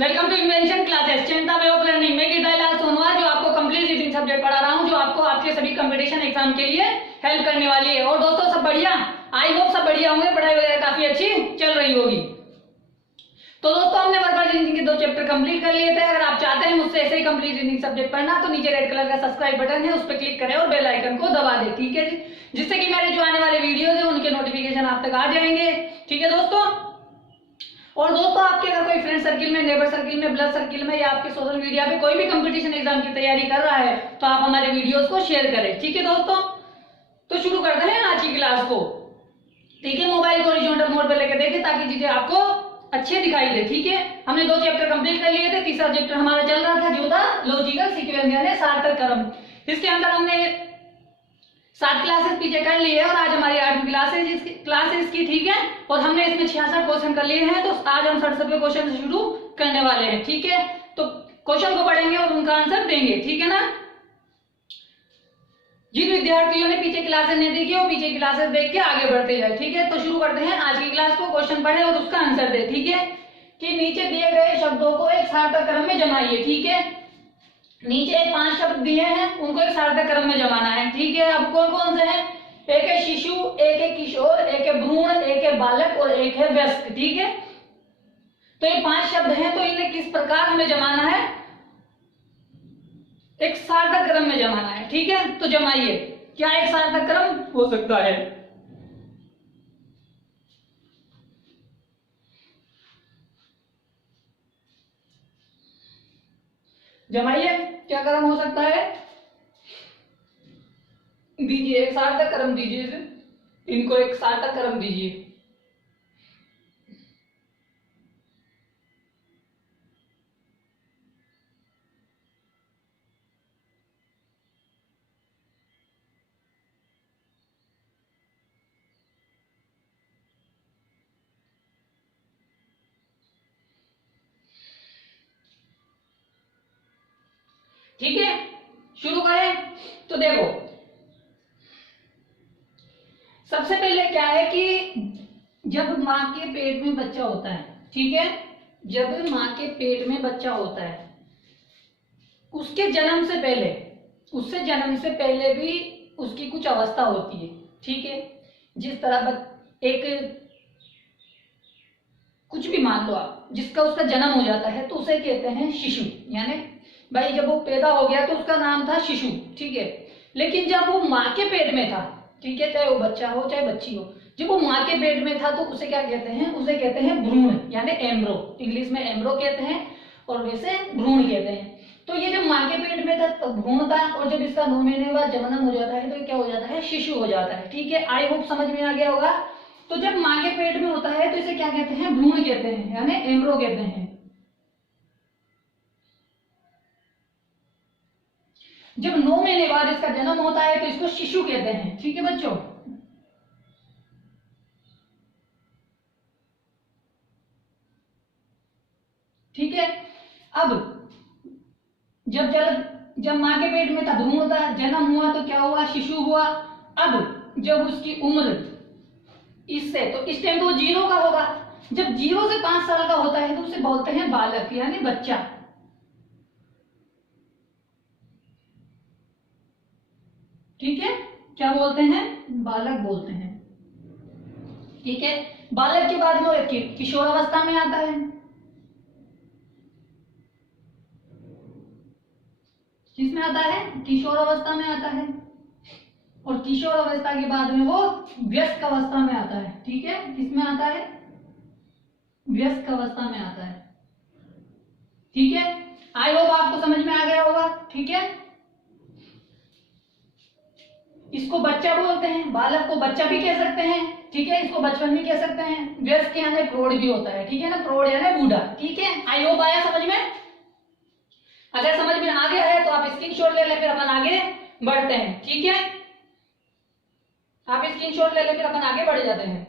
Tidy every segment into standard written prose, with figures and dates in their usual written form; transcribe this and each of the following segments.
Welcome to invention classes चिंता way of learning. मैं गीतालाल सोनवाल जो आपको कंप्लीट रीडिंग सब्जेक्ट पढ़ा रहा हूं, जो आपको आपके सभी कंपटीशन एग्जाम के लिए हेल्प करने वाली है। और दोस्तों सब बढ़िया, आई होप सब बढ़िया होंगे, पढ़ाई वगैरह काफी अच्छी चल रही होगी। तो दोस्तों हमने वर्बल रीडिंग के 2 चैप्टर कंप्लीट कर लिए थे। अगर आप चाहते हैं मुझसे ऐसे ही कंप्लीट रीडिंग सब्जेक्ट पढ़ना तो नीचे रेड कलर का सब्सक्राइब बटन है, उस पर क्लिक करें और बेल आइकन को दबा दें, ठीक है जी, जिससे कि मेरे जो आने वाले वीडियोज है उनके नोटिफिकेशन आप तक आ जाएंगे, ठीक है दोस्तों। और दोस्तों आपके अगर कोई फ्रेंड सर्किल में, नेबर सर्किल में, ब्लड सर्किल में या आपके सोशल मीडिया पे कोई भी कंपटीशन एग्जाम की तैयारी कर रहा है तो आप हमारे वीडियोस को शेयर करें, ठीक है दोस्तों। तो शुरू करते हैं आज की क्लास को, ठीक है। मोबाइल को हॉरिजॉन्टल मोड पे लेकर देखिए ताकि चीजें आपको अच्छे दिखाई दे, ठीक है। हमने 2 चैप्टर कंप्लीट कर लिए थे, तीसरा चैप्टर हमारा चल रहा था जो था लॉजिकल सीक्वेंस यानी सार्थक क्रम। इसके अंदर हमने 7 क्लासेस पीछे कर लिए और आज हमारी 8वीं क्लास है इसकी, ठीक है। और हमने इसमें 66 क्वेश्चन कर लिए हैं, तो आज हम 67वें क्वेश्चन से शुरू करने वाले हैं, ठीक है। तो क्वेश्चन को पढ़ेंगे और उनका आंसर देंगे, ठीक है ना। जिन विद्यार्थियों ने पीछे क्लासेस नहीं देखी वो पीछे क्लासेस देख के आगे बढ़ते जाए, ठीक है। तो शुरू करते हैं आज की क्लास को। क्वेश्चन पढ़े और उसका आंसर दे, ठीक है। कि नीचे दिए गए शब्दों को एक सार्थक क्रम में जमाइए, ठीक है। नीचे 5 शब्द दिए हैं, उनको एक सार्थक क्रम में जमाना है, ठीक है। अब कौन कौन से हैं? एक है शिशु, एक है किशोर, एक है भ्रूण, एक है बालक और एक है वयस्क, ठीक है। तो ये 5 शब्द हैं, तो इन्हें किस प्रकार हमें जमाना है? एक सार्थक क्रम में जमाना है, ठीक है। तो जमाइए, क्या एक सार्थक क्रम हो सकता है? जमाइए, क्या क्रम हो सकता है? दीजिए, एक सार्थक क्रम दीजिए, इनको एक सार्थक क्रम दीजिए। ठीक है, शुरू करें। तो देखो, सबसे पहले क्या है कि जब माँ के पेट में बच्चा होता है, ठीक है, जब माँ के पेट में बच्चा होता है उसके जन्म से पहले, उससे जन्म से पहले भी उसकी कुछ अवस्था होती है, ठीक है। जिस तरह एक कुछ भी मान लो आप, जिसका उसका जन्म हो जाता है तो उसे कहते हैं शिशु, यानी भाई जब वो पैदा हो गया तो उसका नाम था शिशु, ठीक है। लेकिन जब वो माँ के पेट में था, ठीक है, चाहे वो बच्चा हो चाहे बच्ची हो, जब वो माँ के पेट में था तो उसे क्या कहते हैं? उसे कहते हैं भ्रूण, यानी एम्ब्रो। इंग्लिश में एम्ब्रो कहते हैं और वैसे भ्रूण कहते हैं। तो ये जब माँ के पेट में था तो भ्रूण था, और जब इसका 9 महीने बाद जन्म हो जाता है तो क्या हो जाता है? शिशु हो जाता है, ठीक है। आई होप समझ में आ गया होगा। तो जब माँ के पेट में होता है तो इसे क्या कहते हैं? भ्रूण कहते हैं, यानी एम्ब्रो कहते हैं। जब 9 महीने बाद इसका जन्म होता है तो इसको शिशु कहते हैं, ठीक है बच्चों। ठीक है, अब जब माँ के पेट में था भ्रूण था, जन्म हुआ तो क्या हुआ? शिशु हुआ। अब जब उसकी उम्र इससे, तो इस टाइम तो वो 0 का होगा। जब 0 से 5 साल का होता है तो उसे बोलते हैं बालक, यानी बच्चा, ठीक है। क्या बोलते हैं? बालक बोलते हैं, ठीक है। बालक के बाद में किशोर अवस्था में आता है। किसमें आता है? किशोर अवस्था में आता है। और किशोर अवस्था के बाद में वो वयस्क अवस्था में आता है, ठीक है। किसमें आता है? वयस्क अवस्था में आता है, ठीक है। आई होप आपको समझ में आ गया होगा, ठीक है। इसको बच्चा बोलते हैं, बालक को बच्चा भी कह सकते हैं, ठीक है। इसको बचपन भी कह सकते हैं। वयस्क यानी प्रौढ़ भी होता है, ठीक है ना, प्रौढ़ यानी बूढ़ा, ठीक है। आई होप आया समझ में। अगर समझ में आ गया है तो आप स्क्रीनशॉट ले लें, फिर अपन आगे बढ़ते हैं, ठीक है। आप स्क्रीनशॉट ले लें, फिर अपन आगे बढ़ जाते हैं।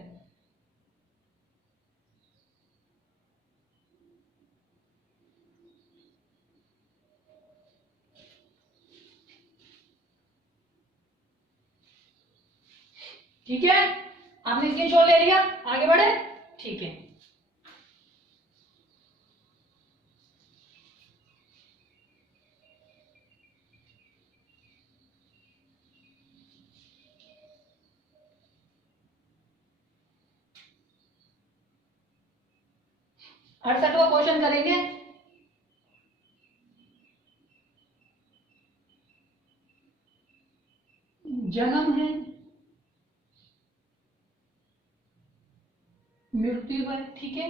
ठीक है, आपने स्क्रीनशॉट ले लिया, आगे बढ़े, ठीक है। 68वां क्वेश्चन करेंगे। जन्म है, मृत्यु है, ठीक है।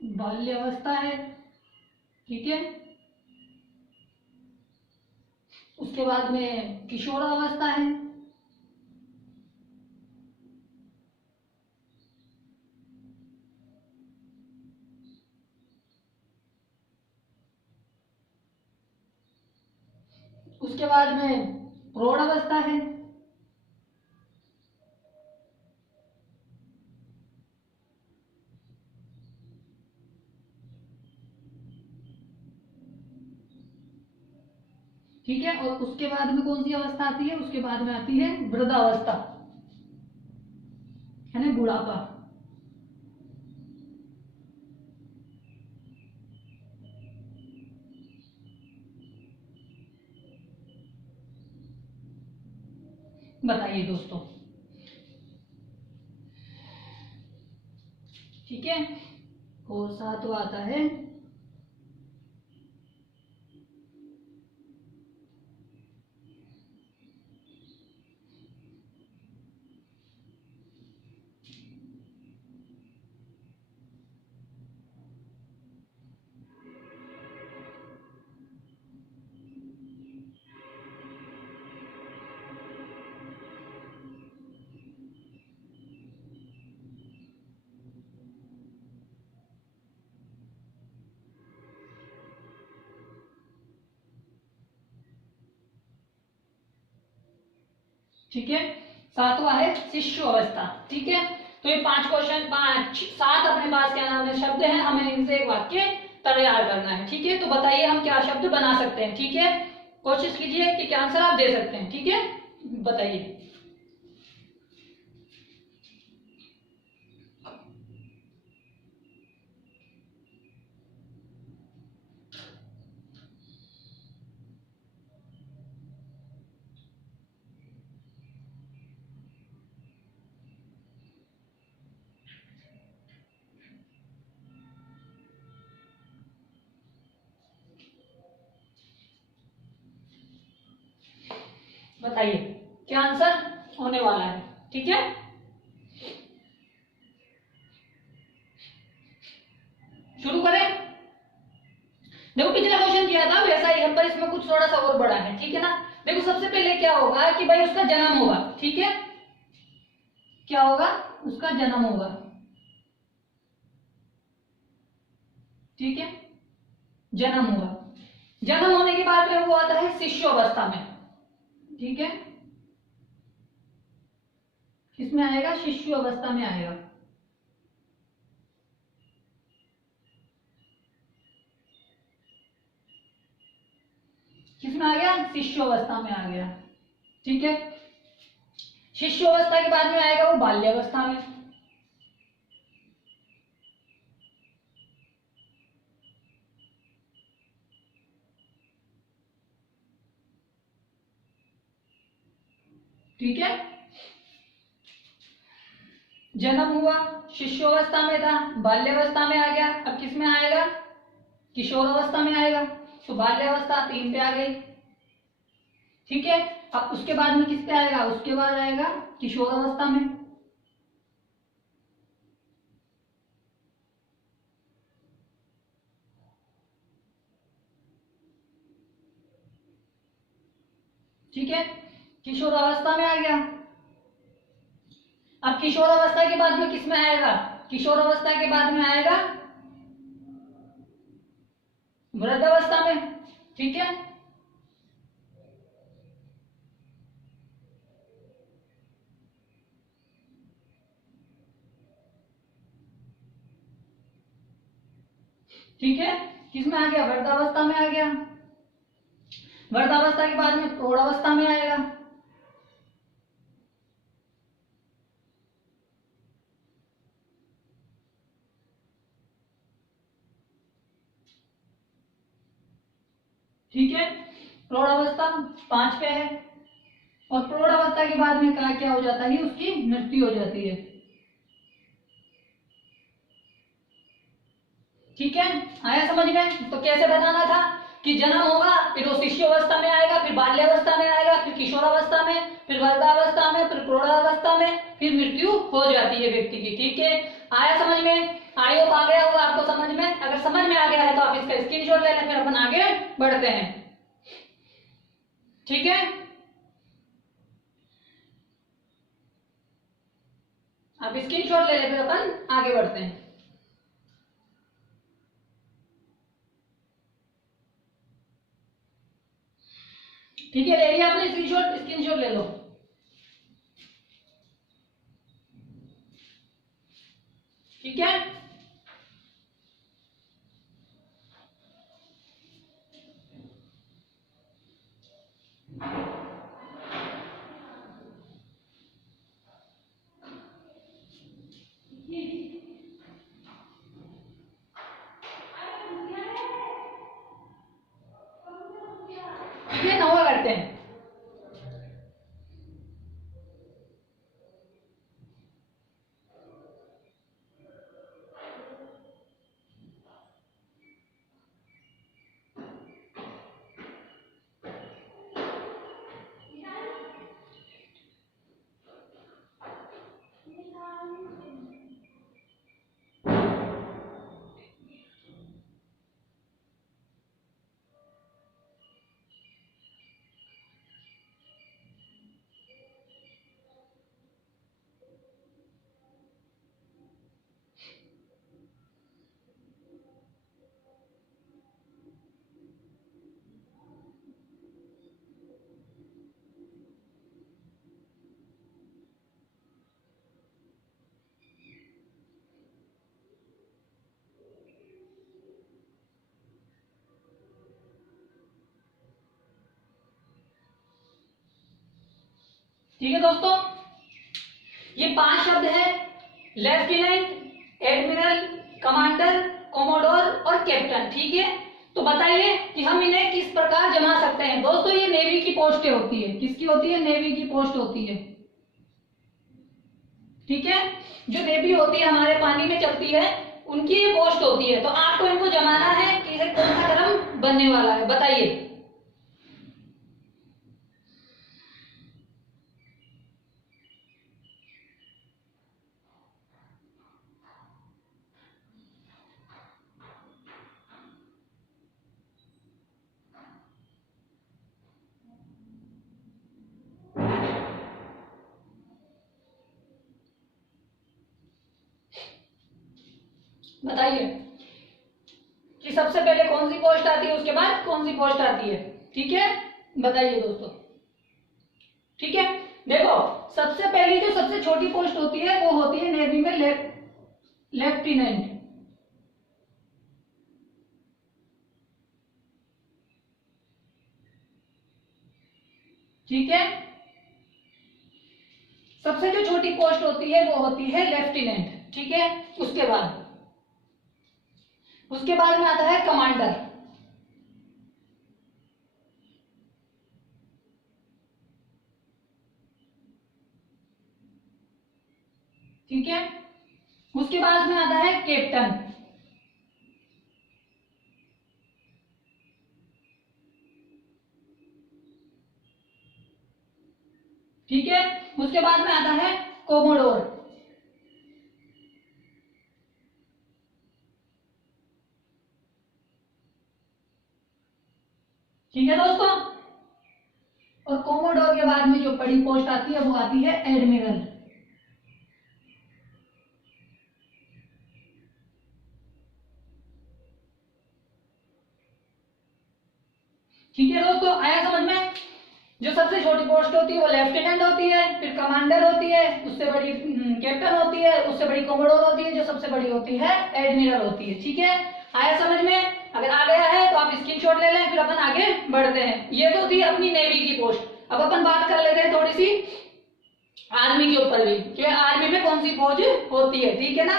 बाल्यावस्था है, ठीक है। उसके बाद में किशोरावस्था है, उसके बाद में प्रौढ़ावस्था है, ठीक है। और उसके बाद में कौन सी अवस्था आती है? उसके बाद में आती है वृद्धावस्था, है ना, बुढ़ापा। बताइए दोस्तों, ठीक है। और सातवां आता है ठीक है, सातवां है शिशु अवस्था, ठीक है। तो ये 5 क्वेश्चन, 5 7 अपने पास क्या नाम है शब्द हैं, हमें इनसे एक वाक्य तैयार करना है, ठीक है। तो बताइए हम क्या शब्द बना सकते हैं, ठीक है। कोशिश कीजिए कि क्या आंसर आप दे सकते हैं, ठीक है। बताइए। बताइए क्या आंसर होने वाला है, ठीक है। शुरू करें। देखो पिछला क्वेश्चन किया था वैसा ही है, पर इसमें कुछ थोड़ा सा और बड़ा है, ठीक है ना। देखो सबसे पहले क्या होगा कि भाई उसका जन्म होगा, ठीक है। क्या होगा? उसका जन्म होगा, ठीक है। जन्म होगा। जन्म होने के बाद में वो आता है शिशु अवस्था में, ठीक है। किसमें आएगा? शिशु अवस्था में आएगा। किसमें आ गया? शिशु अवस्था में आ गया, ठीक है। शिशु अवस्था के बाद में आएगा वो बाल्यावस्था में, ठीक है। जन्म हुआ, शिशु अवस्था में था, बाल्यावस्था में आ गया, अब किस में आएगा? किशोर अवस्था में आएगा। तो बाल्यावस्था 3 पे आ गई, ठीक है। अब उसके बाद में किस पे आएगा? उसके बाद आएगा किशोर अवस्था में, ठीक है। किशोर अवस्था में आ गया। अब किशोर अवस्था के बाद में किस में आएगा? किशोर अवस्था के बाद में आएगा वृद्धावस्था में, ठीक है। ठीक है, किसमें आ गया? वृद्धावस्था में आ गया। वृद्धावस्था के बाद में प्रौढ़ावस्था में आएगा, ठीक है। प्रौढ़ावस्था 5 पे है, और प्रौढ़ावस्था के बाद में क्या क्या हो जाता है, उसकी मृत्यु हो जाती है। ठीक है, आया समझ में? तो कैसे बताना था कि जन्म होगा, फिर वो शिशुअवस्था में आएगा, फिर बाल्यावस्था में आएगा, फिर किशोरावस्था में, फिर वृद्धावस्था में, फिर प्रौढ़ावस्था में, फिर मृत्यु हो जाती है व्यक्ति की। ठीक है, आया समझ में? आई होप आ गया होगा आपको समझ में। अगर समझ में आ गया है तो आप इसका स्क्रीनशॉट ले लें, फिर अपन आगे बढ़ते हैं। ठीक है, आप स्क्रीनशॉट ले लें, फिर अपन आगे बढ़ते हैं। ठीक है, ले लिया आपने स्क्रीनशॉट? स्क्रीनशॉट ले लो। ठीक है, ये नवा करते हैं। ठीक है दोस्तों, ये 5 शब्द है, लेफ्टिनेंट, एडमिरल, कमांडर, कोमोडोर और कैप्टन। ठीक है, तो बताइए कि हम इन्हें किस प्रकार जमा सकते हैं। दोस्तों ये नेवी की पोस्टें होती है। किसकी होती है? नेवी की पोस्ट होती है। ठीक है, जो नेवी होती है हमारे पानी में चलती है, उनकी ये पोस्ट होती है। तो आपको इनको जमाना है कि इसे कौन सा क्रम बनने वाला है, बताइए। बताइए कि सबसे पहले कौन सी पोस्ट आती है, उसके बाद कौन सी पोस्ट आती है। ठीक है, बताइए दोस्तों। ठीक है, देखो सबसे पहली जो सबसे छोटी पोस्ट होती है वो होती है नेवी में लेफ्टिनेंट। ठीक है, सबसे जो छोटी पोस्ट होती है वो होती है लेफ्टिनेंट। ठीक है, उसके बाद में आता है कमांडर। ठीक है, उसके बाद में आता है कैप्टन। ठीक है, उसके बाद में आता है कोमोडोर। ठीक है दोस्तों, और कोमोडोर के बाद में जो बड़ी पोस्ट आती है वो आती है एडमिरल। ठीक है दोस्तों, आया समझ में? जो सबसे छोटी पोस्ट होती है वो लेफ्टिनेंट होती है, फिर कमांडर होती है, उससे बड़ी कैप्टन होती है, उससे बड़ी कोमोडोर होती है, जो सबसे बड़ी होती है एडमिरल होती है। ठीक है, आया समझ में? अगर आ गया है तो आप स्क्रीनशॉट ले लें, फिर अपन आगे बढ़ते हैं। ये तो थी अपनी नेवी की पोस्ट। अब अपन बात कर लेते हैं थोड़ी सी आर्मी के ऊपर भी, कि आर्मी में कौन सी फौज होती है। ठीक है ना,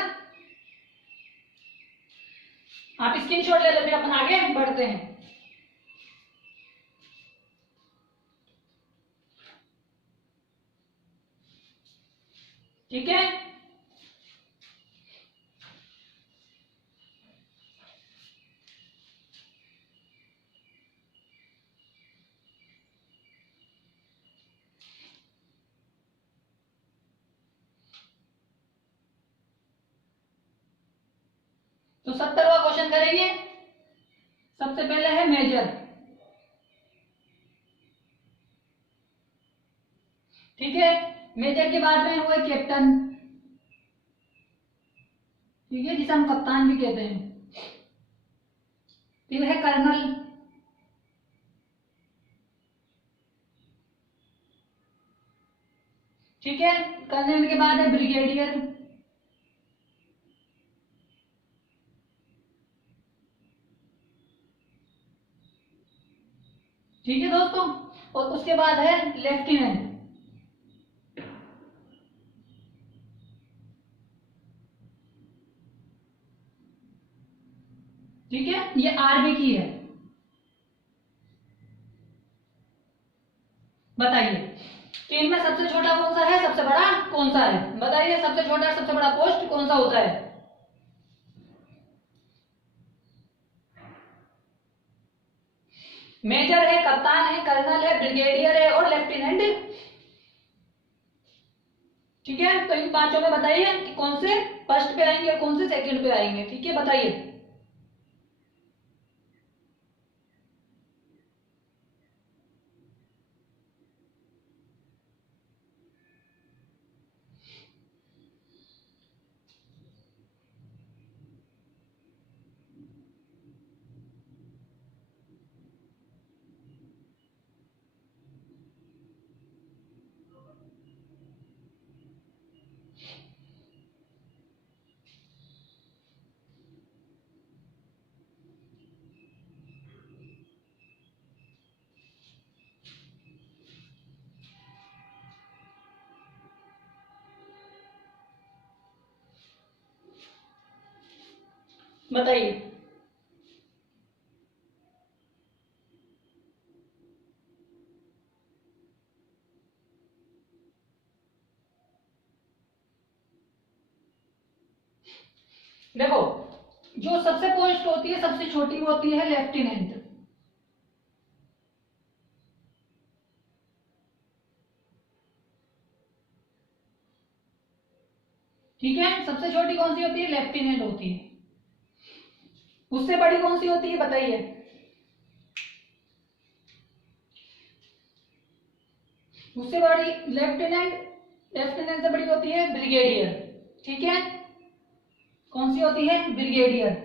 आप स्क्रीनशॉट ले लें, फिर अपन आगे बढ़ते हैं। ठीक है। तो 70वां क्वेश्चन करेंगे। सबसे पहले है मेजर, ठीक है। मेजर के बाद में हुआ कैप्टन, ठीक है, जिसे हम कप्तान भी कहते हैं। फिर है कर्नल, ठीक है। कर्नल के बाद है ब्रिगेडियर, ठीक है दोस्तों। और उसके बाद है लेफ्टिनेंट, ठीक है। ये आर्मी की है। बताइए तीन में सबसे छोटा कौन सा है, सबसे बड़ा कौन सा है? बताइए सबसे छोटा सबसे बड़ा पोस्ट कौन सा होता है? मेजर है, कप्तान है, कर्नल है, ब्रिगेडियर है और लेफ्टिनेंट, ठीक है। तो इन पांचों में बताइए कि कौन से फर्स्ट पे आएंगे और कौन से सेकंड पे आएंगे, ठीक है, बताइए। बताइए। देखो जो सबसे पोस्ट होती है सबसे छोटी वो होती है लेफ्टिनेंट, ठीक है। सबसे छोटी कौन सी होती है? लेफ्टिनेंट होती है। उससे बड़ी कौन सी होती है बताइए? उससे बड़ी लेफ्टिनेंट, लेफ्टिनेंट से बड़ी होती है ब्रिगेडियर, ठीक है। कौन सी होती है? ब्रिगेडियर।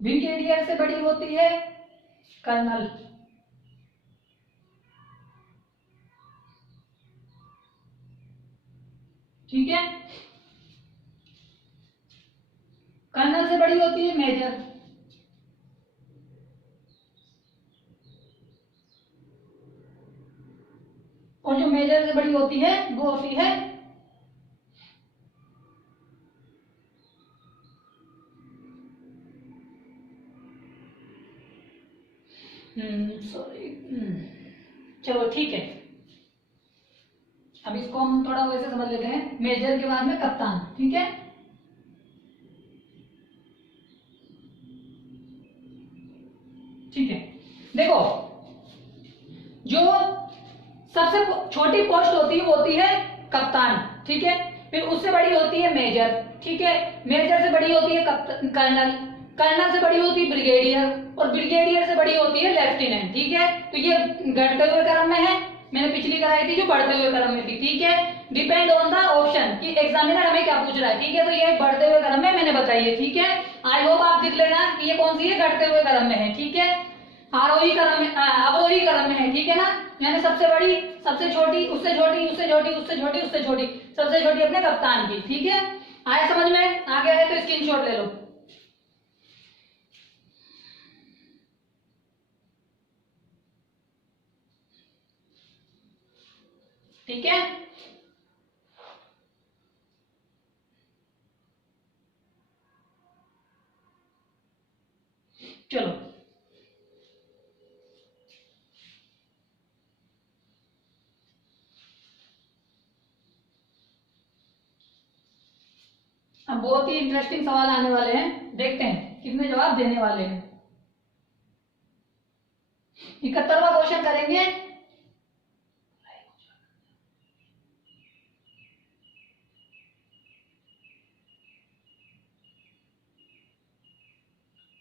ब्रिगेडियर से बड़ी होती है कर्नल, ठीक है। कर्नल से बड़ी होती है मेजर, और जो मेजर से बड़ी होती है वो होती है सॉरी, चलो ठीक है। अब इसको हम थोड़ा वैसे समझ लेते हैं। मेजर के बाद में कप्तान, ठीक है। ठीक है, देखो जो सबसे छोटी पोस्ट होती है वो होती है कप्तान, ठीक है। फिर उससे बड़ी होती है मेजर, ठीक है। मेजर से बड़ी होती है कर्नल, कर्नल से बड़ी होती है ब्रिगेडियर, और ब्रिगेडियर से बड़ी होती है लेफ्टिनेंट, ठीक है। तो ये घटते हुए क्रम में है, मैंने पिछली कराई थी जो बढ़ते हुए क्रम में थी, ठीक है। डिपेंड ऑन द ऑप्शन कि एग्जामिनर हमें क्या पूछ रहा है, ठीक है। तो ये बढ़ते हुए क्रम में मैंने बताई है, ठीक है। आई होप आप देख लेना कि ये कौन सी है, घटते हुए क्रम में है, ठीक है। आरोही क्रम में, अवरोही क्रम में है, ठीक है ना। यानी सबसे बड़ी, सबसे छोटी, उससे छोटी, उससे छोटी, उससे छोटी, उससे छोटी, सबसे छोटी अपने कप्तान की, ठीक है। आया समझ में? आगे आए तो स्क्रीनशॉट ले लो, ठीक है। अब बहुत ही इंटरेस्टिंग सवाल आने वाले हैं, देखते हैं कितने जवाब देने वाले हैं। 71वां क्वेश्चन करेंगे।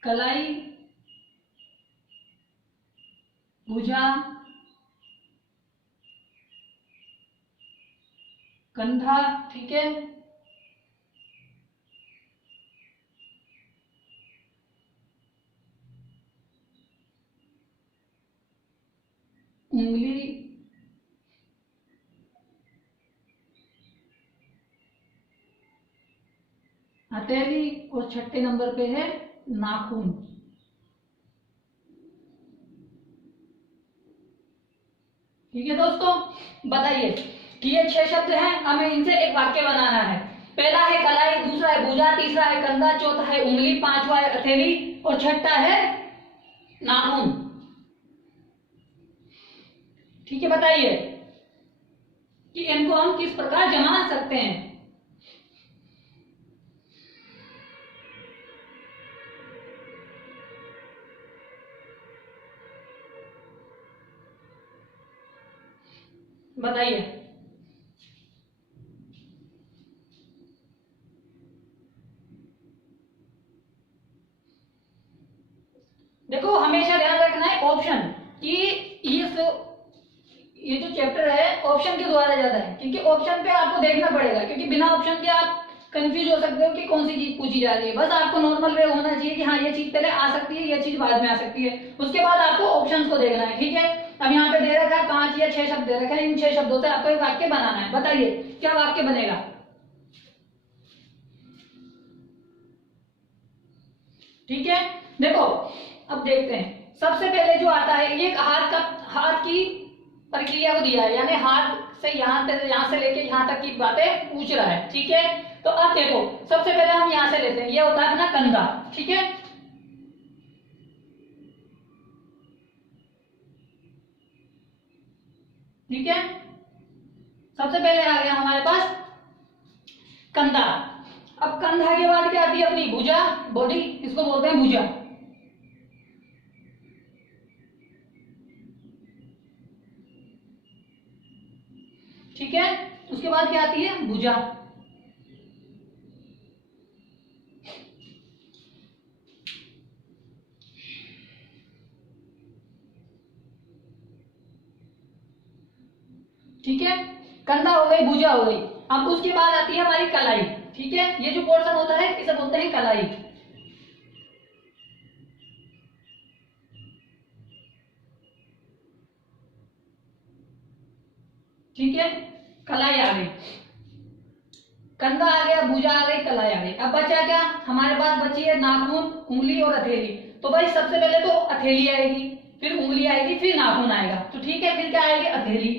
कलाई, भुजा, कंधा, ठीक है, उंगली, हथेली और छठे नंबर पे है नाखून। ठीक है दोस्तों, बताइए कि ये 6 शब्द हैं, हमें इनसे एक वाक्य बनाना है। पहला है कलाई, दूसरा है भुजा, तीसरा है कंधा, चौथा है उंगली, पांचवा है हथेली और छठा है नाखून। ठीक है, बताइए कि इनको हम किस प्रकार जमा सकते हैं। बताइए। देखो, हमेशा ध्यान रखना है ऑप्शन कि ये जो चैप्टर है ऑप्शन के द्वारा ज्यादा है, क्योंकि ऑप्शन पे आपको देखना पड़ेगा, क्योंकि बिना ऑप्शन के आप कंफ्यूज हो सकते हो कि कौन सी चीज पूछी जा रही है। बस आपको नॉर्मल वे होना चाहिए कि हाँ ये चीज पहले आ सकती है, ये चीज बाद में आ सकती है, उसके बाद आपको ऑप्शंस को देखना है। ठीक है, अब यहाँ पे दे रखा है 5 या 6 शब्द दे रखे हैं, इन 6 शब्दों से आपको एक वाक्य बनाना है। बताइए क्या वाक्य बनेगा। ठीक है, देखो अब देखते हैं। सबसे पहले जो आता है ये हाथ की प्रक्रिया को दिया है, यानी हाथ से यहाँ से लेके यहाँ तक की बातें पूछ रहा है। ठीक है, तो अब देखो सबसे पहले हम यहाँ से लेते हैं, ये होता है अपना कंधा। ठीक है, ठीक है, सबसे पहले आ गया हमारे पास कंधा। अब कंधा के बाद क्या आती है अपनी भुजा, बॉडी, इसको बोलते हैं भुजा। ठीक है, उसके बाद क्या आती है भुजा। ठीक है, कंधा हो गई, भुजा हो गई। अब उसके बाद आती है हमारी कलाई। ठीक है, ये जो पोर्शन होता है इसे बोलते हैं कलाई। ठीक है, कलाई आ गई, कंधा आ गया, भुजा आ गई, कलाई आ गई। अब बचा क्या हमारे पास, बची है नाखून, उंगली और हथेली। तो भाई सबसे पहले तो हथेली आएगी, फिर उंगली आएगी, फिर नाखून आएगा। तो ठीक है, फिर क्या आएगी हथेली,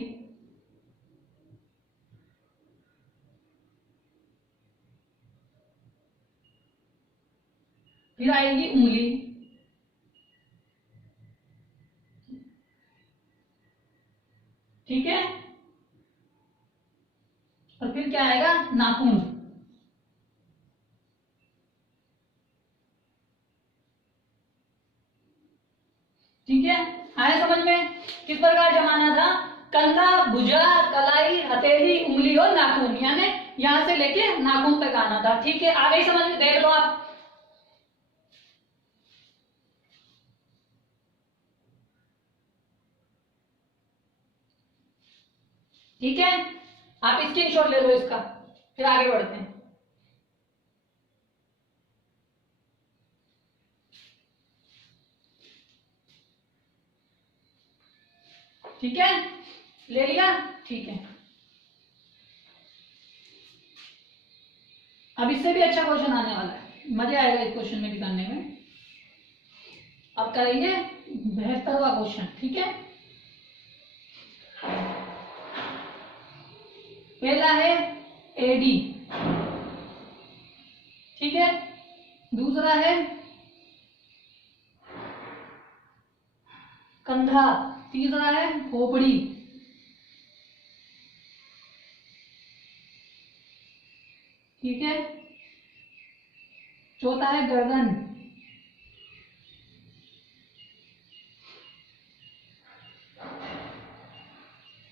फिर आएगी उंगली, ठीक है, और फिर क्या आएगा नाखून। ठीक है, आए समझ में किस प्रकार जमाना था। कंधा, भुजा, कलाई, हथेली, उंगली और नाखून, यानी यहां से लेके नाखून तक आना था। ठीक है, आ गई समझ में, देख लो आप। ठीक है, आप स्क्रीनशॉट ले लो इसका, फिर आगे बढ़ते हैं। ठीक है, ले लिया। ठीक है, अब इससे भी अच्छा क्वेश्चन आने वाला है, मजा आएगा इस क्वेश्चन में भी करने में। अब करेंगे 72वां क्वेश्चन। ठीक है, पहला है एडी, ठीक है, दूसरा है कंधा, तीसरा है खोपड़ी, ठीक है, चौथा है गर्दन,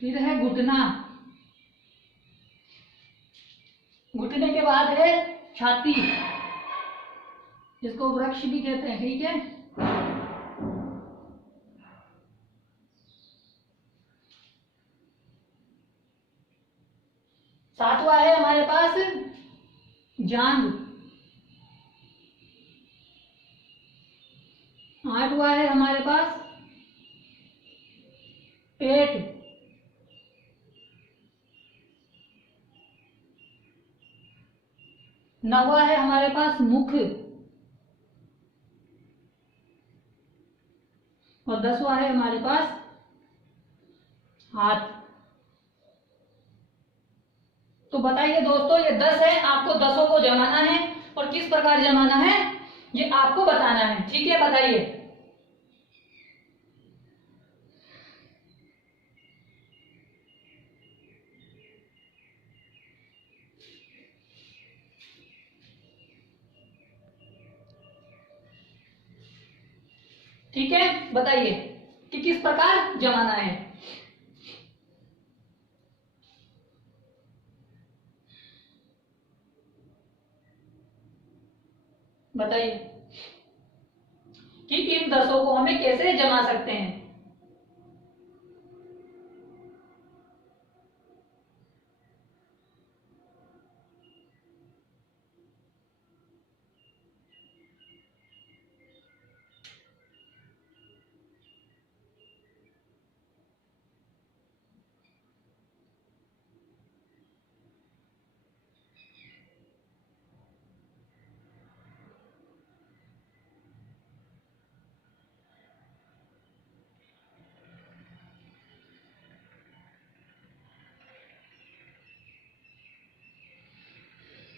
फिर है घुटना, घुटने के बाद है छाती, जिसको वृक्ष भी कहते हैं, ठीक है। सातवां है हमारे पास जांघ, आठवां है हमारे पास पेट, नौवां है हमारे पास मुख, और 10वां है हमारे पास हाथ। तो बताइए दोस्तों, ये 10 है, आपको 10 को जमाना है, और किस प्रकार जमाना है ये आपको बताना है, ठीक है। बताइए। ठीक है, बताइए कि किस प्रकार जमाना है। बताइए कि इन 10 को हमें कैसे जमा सकते हैं।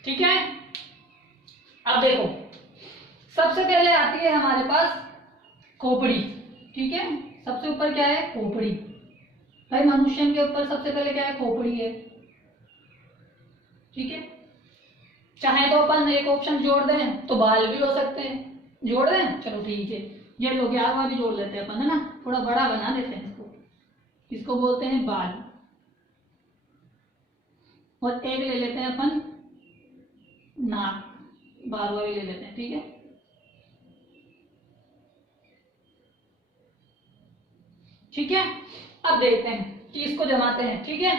ठीक है, अब देखो, सबसे पहले आती है हमारे पास खोपड़ी, ठीक है। सबसे ऊपर क्या है? खोपड़ी। भाई मनुष्य के ऊपर सबसे पहले क्या है? खोपड़ी है, ठीक है। चाहे तो अपन एक ऑप्शन जोड़ दें तो बाल भी हो सकते हैं, जोड़ दें, चलो ठीक है। ये लोग यहाँ भी जोड़ लेते हैं अपन, है ना, थोड़ा बड़ा बना देते हैं इसको, इसको बोलते हैं बाल। और एक ले लेते हैं अपन नाक, बाल वाली ले लेते हैं, ठीक है। ठीक है, अब देखते हैं कि इसको जमाते हैं, ठीक है।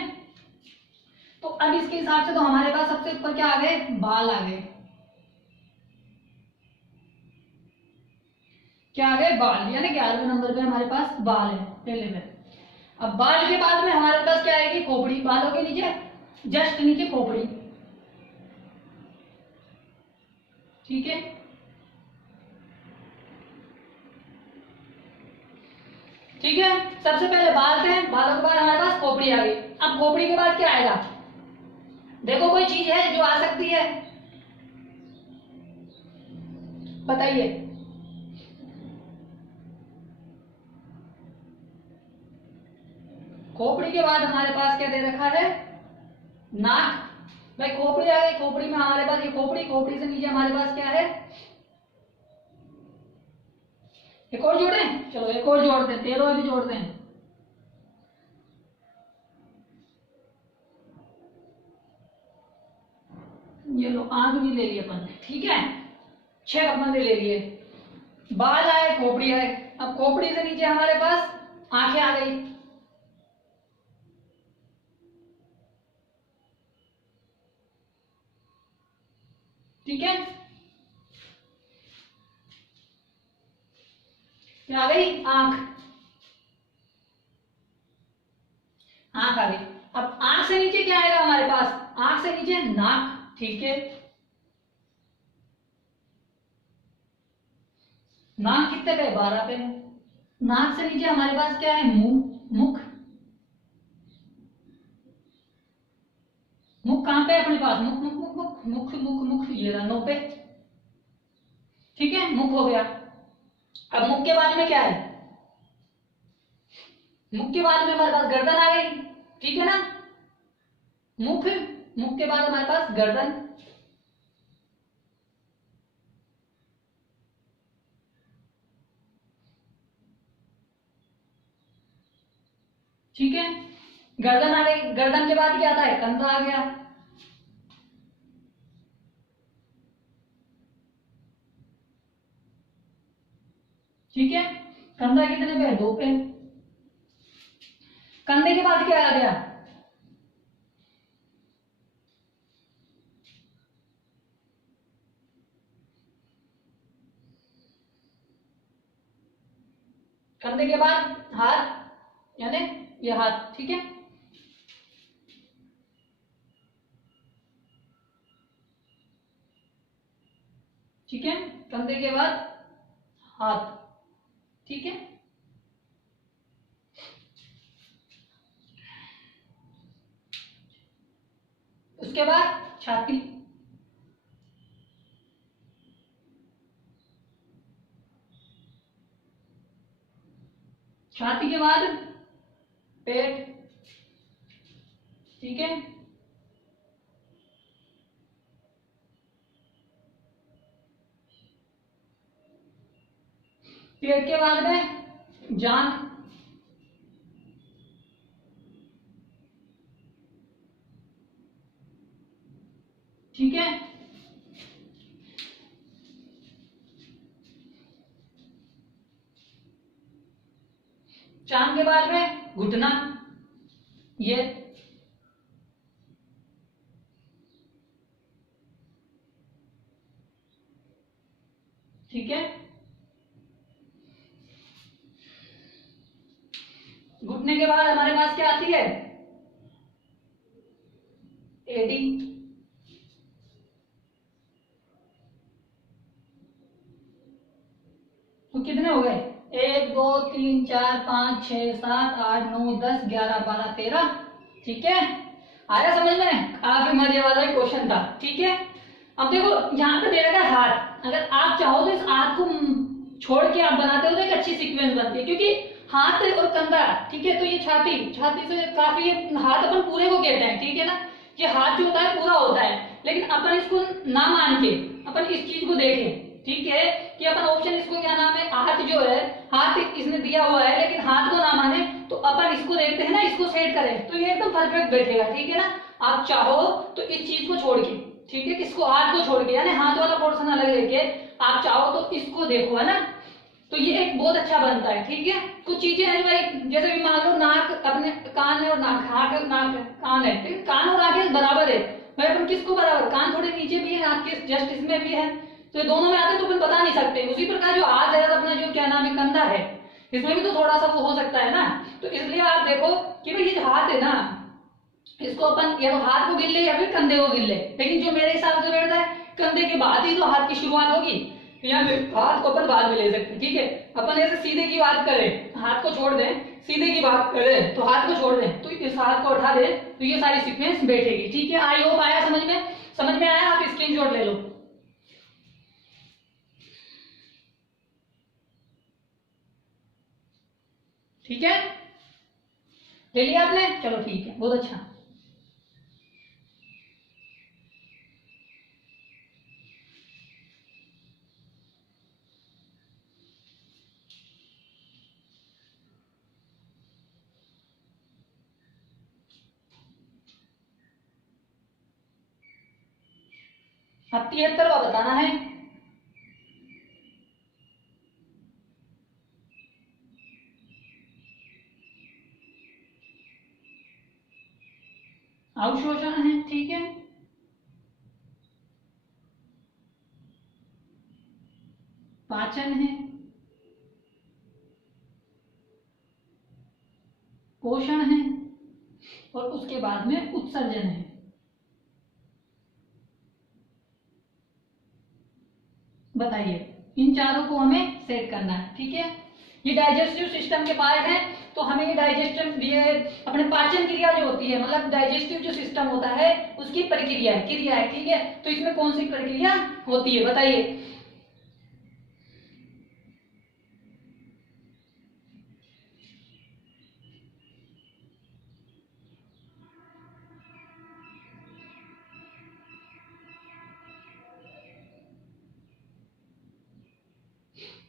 तो अब इसके हिसाब से तो हमारे पास सबसे ऊपर क्या आ गए? बाल आ गए। क्या आ गए? बाल, यानी 11वें नंबर पे हमारे पास बाल है पहले में। अब बाल के बाद में हमारे पास क्या आएगी? खोपड़ी। बालों के नीचे, जस्ट नीचे खोपड़ी, ठीक है। ठीक है, सबसे पहले बाल थे, बालों के बाद हमारे पास खोपड़ी आ गई। अब खोपड़ी के बाद क्या आएगा? देखो कोई चीज है जो आ सकती है, बताइए। खोपड़ी के बाद हमारे पास क्या दे रखा है? नाक। भाई खोपड़ी आ गई, खोपड़ी में हमारे पास ये खोपड़ी, खोपड़ी से नीचे हमारे पास क्या है? एक और जोड़ें, चलो एक और जोड़ दें, 13 भी जोड़ दें। ये लो, आंख भी ले लिए अपन, ठीक है। 6 अपन ले लिए। बाल आए, खोपड़ी आए। अब खोपड़ी से नीचे हमारे पास आंखें आ गई, ठीक है। क्या आ गई? आंख, आंख आ गई। अब आंख से नीचे क्या आएगा हमारे पास? आंख से नीचे नाक, ठीक है। नाक कितने पे? 12 पे है। नाक से नीचे हमारे पास क्या है? मुंह, मुख। मुख कहां पे है अपने पास? मुख मुख मुख मुख मुख मुख मुख, ये रहा 9 पे, ठीक है। मुख हो गया। अब मुख के बाद में क्या है? मुख के बाद में हमारे पास गर्दन आ गई, ठीक है ना। मुख, मुख के बाद हमारे पास गर्दन, ठीक है, गर्दन आ गई, गर्दन के बाद क्या आता है, कंधा आ गया। ठीक है, कंधा कितने पे है, 2 पे। कंधे के बाद क्या आ गया, कंधे के बाद हाथ, यानी ये हाथ। ठीक है, ठीक है, कंधे के बाद हाथ। ठीक है, उसके बाद छाती, छाती के बाद पेट। ठीक है, पेट के बाद में जान। ठीक है, जान के बाद में घुटना, ये। ठीक है, घुटने के बाद हमारे पास क्या आती है, एडी। तो कितने हो गए, 1 2 3 4 5 6 7 8 9 10 11 12 13। ठीक है, आया समझ में, काफी मजे वाला क्वेश्चन था। ठीक है, अब देखो यहाँ पे दे रखा है हाथ, अगर आप चाहो तो इस हाथ को छोड़ के आप बनाते हो तो एक अच्छी सीक्वेंस बनती है, क्योंकि हाथ और कंधा। ठीक है, तो ये छाती, छाती से काफी, हाथ अपन पूरे को कहते हैं। ठीक है ना, ये हाथ जो होता है पूरा होता है, लेकिन अपन इसको ना मान के अपन इस चीज को देखें। ठीक है, कि अपन ऑप्शन इसको क्या नाम है, हाथ जो है, हाथ इसने दिया हुआ है, लेकिन हाथ को ना माने तो अपन इसको देखते हैं ना, इसको सेट करें तो ये एकदम परफेक्ट बैठेगा। ठीक है ना, आप चाहो तो इस चीज को छोड़ के, ठीक है, किसको, हाथ को छोड़ के, यानी हाथ वाला पोर्शन अलग लेके आप चाहो तो इसको देखो, है ना, तो ये एक बहुत अच्छा बनता है। ठीक है, कुछ चीजें हैं भाई, जैसे भी मान लो नाक, अपने कान है और नाक, हाथ नाक कान है, ठीक है, कान और आंखें बराबर है भाई, अपन किसको बराबर, कान थोड़े नीचे भी है, नाक के जस्ट इसमें भी है, तो ये दोनों में आते तो अपन बता नहीं सकते। उसी प्रकार जो हाथ है और अपना जो क्या नाम है, कंधा है, इसमें भी तो थोड़ा सा वो हो सकता है ना। तो इसलिए आप देखो कि भाई ये जो हाथ है ना, इसको अपन या तो हाथ को गिन ले या फिर कंधे को गिन ले, लेकिन जो मेरे हिसाब से बैठता है, कंधे के बाद ही तो हाथ की शुरुआत होगी, या हाथ को अपन बाद में ले सकते हैं। ठीक है, अपन ऐसे सीधे की बात करें, हाथ को छोड़ दें, सीधे की बात करें तो हाथ को छोड़ दें, तो इस हाथ को उठा दें तो ये सारी सीक्वेंस बैठेगी। ठीक है, आई होप आया समझ में, समझ में आया, आप स्क्रीनशॉट ले लो। ठीक है, ले लिया आपने, चलो ठीक है, बहुत अच्छा। अब 73वां बताना है। अवशोषण है, ठीक है, पाचन है, पोषण है, और उसके बाद में उत्सर्जन है। बताइए, इन चारों को हमें सेट करना है। ठीक है, ये डाइजेस्टिव सिस्टम के पार्ट है, तो हमें ये डाइजेस्टिव, ये अपने पाचन क्रिया जो होती है, मतलब डाइजेस्टिव जो सिस्टम होता है उसकी प्रक्रिया है, क्रिया है। ठीक है, तो इसमें कौन सी प्रक्रिया होती है, बताइए।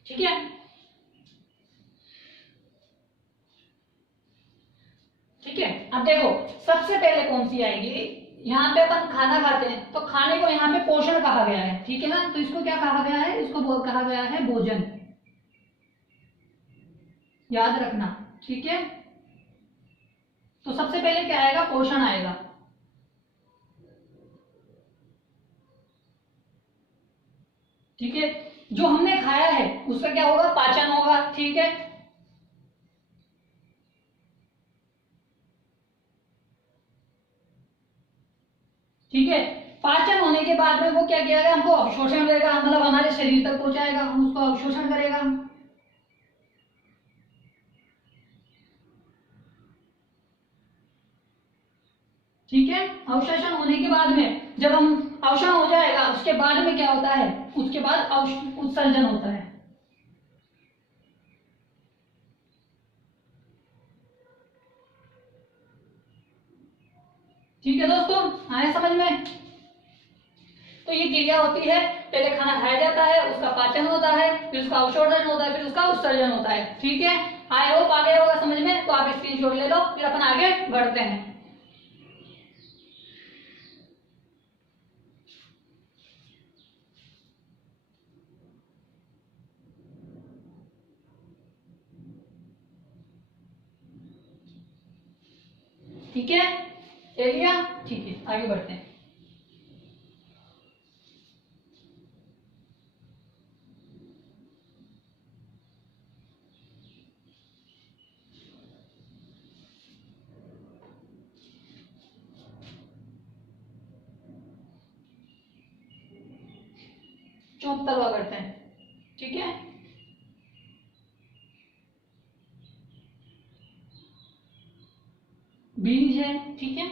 ठीक है, कौन सी आएगी? यहाँ पे अपन खाना खाते हैं तो खाने को यहाँ पे पोषण कहा गया है, ठीक है ना। तो इसको क्या कहा गया है? इसको कहा गया है भोजन, याद रखना, ठीक है। तो सबसे पहले क्या आएगा? पोषण आएगा, ठीक है। जो हमने खाया है उसका क्या होगा? पाचन होगा, ठीक है। ठीक है, पाचन होने के बाद में वो क्या किया? हमको अवशोषण देगा, मतलब हमारे शरीर तक पहुंचाएगा, हम उसको अवशोषण करेगा, ठीक है। अवशोषण होने के बाद में जब हम अवशोषण हो जाएगा उसके बाद में क्या होता है? उसके बाद उत्सर्जन होता है, ठीक है दोस्तों, आए समझ में? तो ये क्रिया होती है, पहले खाना खाया जाता है, उसका पाचन होता है, फिर उसका अवशोषण होता है, फिर उसका उत्सर्जन होता है, ठीक है। आई होप आ गया होगा समझ में। तो आप स्क्रीनशॉट ले लो, फिर अपन आगे बढ़ते हैं। ठीक है, ले लिया, ठीक है, आगे बढ़ते हैं। चौहत्तरवा करते हैं, ठीक है। बीज है, ठीक है।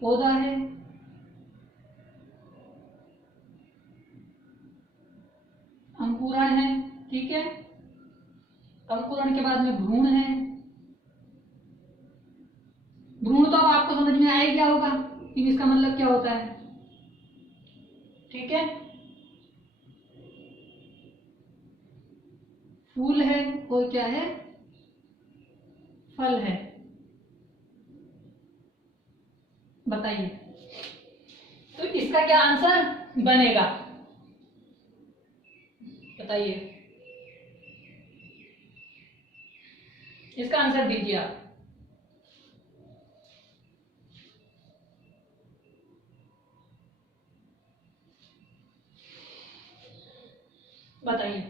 पौधा है, अंकुरण है, ठीक है। अंकुरण के बाद में भ्रूण है। भ्रूण तो अब आपको समझ में आया क्या होगा कि इसका मतलब क्या होता है, ठीक है। फूल है और क्या है? फल है। बताइए तो इसका क्या आंसर बनेगा? बताइए, इसका आंसर दीजिए आप। बताइए।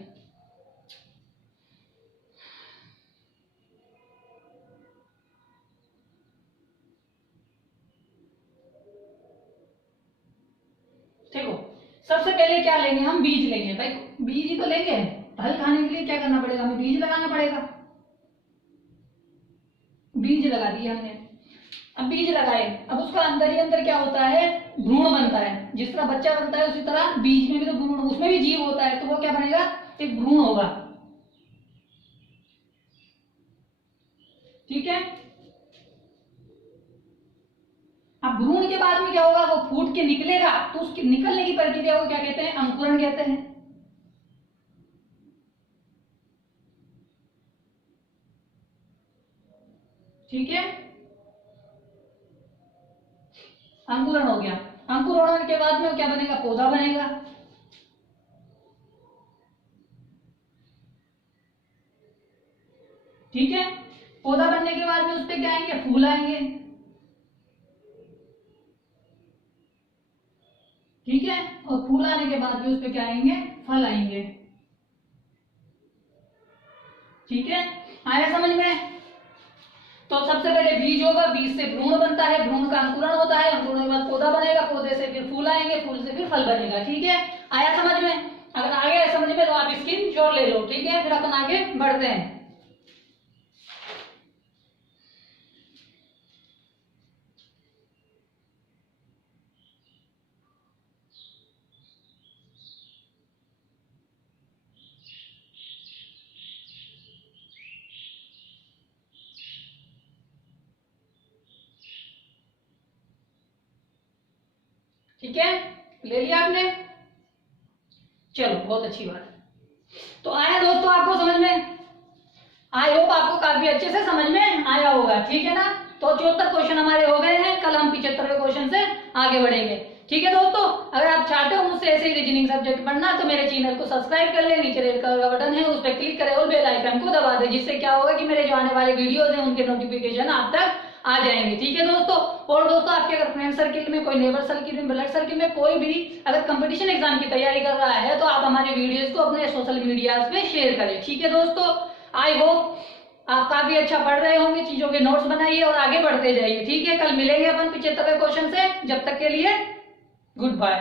देखो, सबसे पहले क्या लेंगे? हम बीज लेंगे भाई, बीज ही तो लेंगे। फल खाने के लिए क्या करना पड़ेगा? हमें बीज लगाना पड़ेगा। बीज लगा दिए हमने। अब बीज लगाए, अब उसका अंदर ही अंदर क्या होता है? भ्रूण बनता है। जिस तरह बच्चा बनता है उसी तरह बीज में भी तो भ्रूण, उसमें भी जीव होता है, तो वो क्या बनेगा? एक भ्रूण होगा, ठीक है। अब भ्रूण के बाद में क्या होगा? वो फूट के निकलेगा, तो उसके निकलने की प्रक्रिया को क्या कहते हैं? अंकुरण कहते हैं, ठीक है। अंकुरण हो गया। अंकुरण के बाद में क्या बनेगा? पौधा बनेगा, ठीक है। पौधा बनने के बाद में उस पे क्या आएंगे? फूल आएंगे, ठीक है। और फूल आने के बाद में उस पे क्या आएंगे? फल आएंगे, ठीक है। आया समझ में? तो सबसे पहले बीज होगा, बीज से भ्रूण बनता है, भ्रूण का अंकुरण होता है, अंकुरण के बाद पौधा बनेगा, पौधे से फिर फूल आएंगे, फूल से फिर फल बनेगा, ठीक है। आया समझ में? अगर आ गया समझ में तो आप स्क्रीनशॉट ले लो, ठीक है। फिर अपन आगे बढ़ते हैं। ठीक है, ले लिया आपने? चलो, बहुत अच्छी बात है। तो आया दोस्तों आपको समझ में? आई होप आपको काफी काफी अच्छे से समझ में आया होगा, ठीक है ना। तो 74 क्वेश्चन हमारे हो गए हैं, कल हम 75वें क्वेश्चन से आगे बढ़ेंगे, ठीक है दोस्तों। अगर आप चाहते हो मुझसे ऐसे ही रीजनिंग सब्जेक्ट पढ़ना तो मेरे चैनल को सब्सक्राइब कर ले, नीचे रेड कलर का बटन है उस पर क्लिक करें और बेल आइकन को दबा दे, जिससे क्या होगा कि मेरे जो आने वाले वीडियोस हैं उनके नोटिफिकेशन आप तक आ जाएंगे, ठीक है दोस्तों। और दोस्तों आपके अगर फ्रेंड सर्किल में, कोई नेबर सर्किल में, ब्लड सर्किल में कोई भी अगर कंपटीशन एग्जाम की तैयारी कर रहा है तो आप हमारे वीडियोस को अपने सोशल मीडिया पे शेयर करें, ठीक है दोस्तों। आई होप आप काफी अच्छा पढ़ रहे होंगे, चीजों के नोट्स बनाइए और आगे बढ़ते जाइए, ठीक है। कल मिलेंगे अपन 75वें क्वेश्चन से, जब तक के लिए गुड बाय।